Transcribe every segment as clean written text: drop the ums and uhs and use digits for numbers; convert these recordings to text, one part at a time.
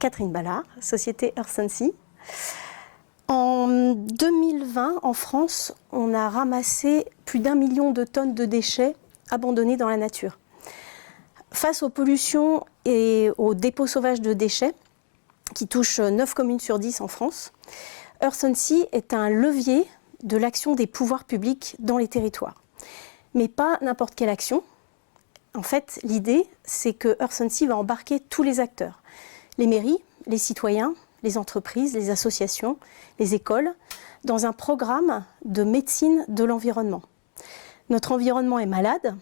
Catherine Ballard, société Earth & Sea. En 2020, en France, on a ramassé plus d'1 million de tonnes de déchets abandonnés dans la nature. Face aux pollutions et aux dépôts sauvages de déchets, qui touchent 9 communes sur 10 en France, Earth & Sea est un levier de l'action des pouvoirs publics dans les territoires. Mais pas n'importe quelle action. En fait, l'idée, c'est que Earth & Sea va embarquer tous les acteurs. Les mairies, les citoyens, les entreprises, les associations, les écoles, dans un programme de médecine de l'environnement. Notre environnement est malade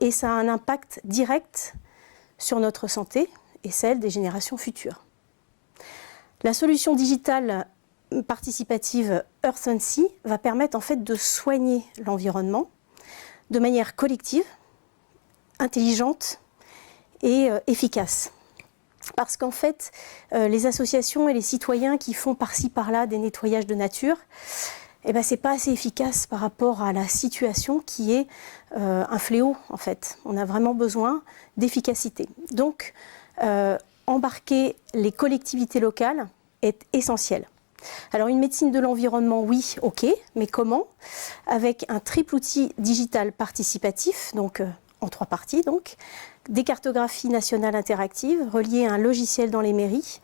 et ça a un impact direct sur notre santé et celle des générations futures. La solution digitale participative Earth & Sea va permettre en fait de soigner l'environnement de manière collective, intelligente et efficace. Parce qu'en fait, les associations et les citoyens qui font par-ci par-là des nettoyages de nature, eh ben, c'est pas assez efficace par rapport à la situation qui est un fléau en fait. On a vraiment besoin d'efficacité. Donc, embarquer les collectivités locales est essentiel. Alors une médecine de l'environnement, oui, ok, mais comment? Avec un triple outil digital participatif, donc en 3 parties donc, des cartographies nationales interactives reliées à un logiciel dans les mairies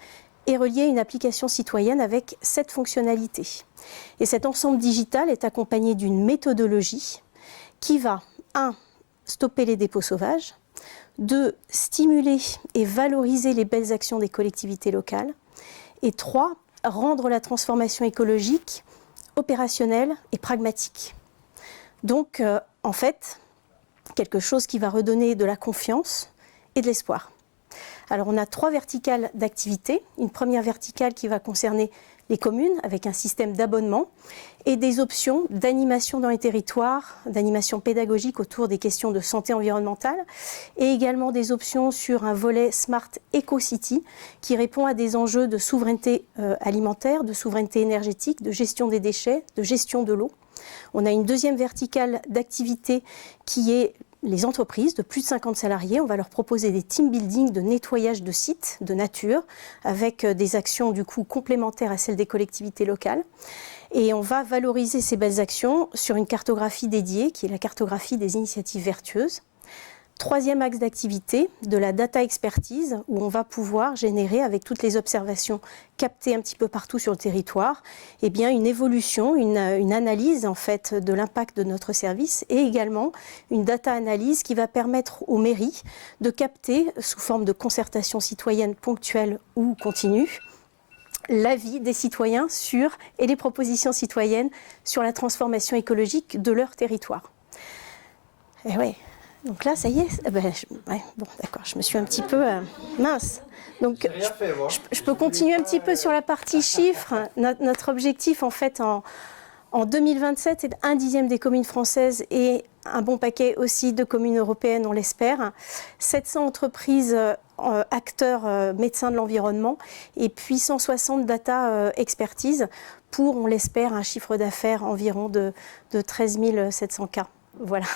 et reliées à une application citoyenne avec 7 fonctionnalités. Et cet ensemble digital est accompagné d'une méthodologie qui va 1. Stopper les dépôts sauvages, 2. Stimuler et valoriser les belles actions des collectivités locales et 3. Rendre la transformation écologique opérationnelle et pragmatique. Donc, en fait, quelque chose qui va redonner de la confiance et de l'espoir. Alors on a 3 verticales d'activité. Une première verticale qui va concerner les communes avec un système d'abonnement et des options d'animation dans les territoires, d'animation pédagogique autour des questions de santé environnementale et également des options sur un volet Smart Eco-City qui répond à des enjeux de souveraineté alimentaire, de souveraineté énergétique, de gestion des déchets, de gestion de l'eau. On a une deuxième verticale d'activité qui est les entreprises de plus de 50 salariés. On va leur proposer des team building de nettoyage de sites, de nature, avec des actions du coup complémentaires à celles des collectivités locales. Et on va valoriser ces belles actions sur une cartographie dédiée, qui est la cartographie des initiatives vertueuses. Troisième axe d'activité, de la data expertise, où on va pouvoir générer, avec toutes les observations captées un petit peu partout sur le territoire, eh bien une évolution, une analyse en fait de l'impact de notre service et également une data analyse qui va permettre aux mairies de capter, sous forme de concertation citoyenne ponctuelle ou continue, l'avis des citoyens sur et les propositions citoyennes sur la transformation écologique de leur territoire. Et ouais. Donc là, ça y est, bon, d'accord, je me suis un petit peu mince. Donc, je peux continuer un petit peu sur la partie chiffres. Notre objectif, en fait, en 2027, c'est un dixième des communes françaises et un bon paquet aussi de communes européennes, on l'espère. 700 entreprises, acteurs, médecins de l'environnement et puis 160 data expertise pour, on l'espère, un chiffre d'affaires environ de 13 700 cas. Voilà.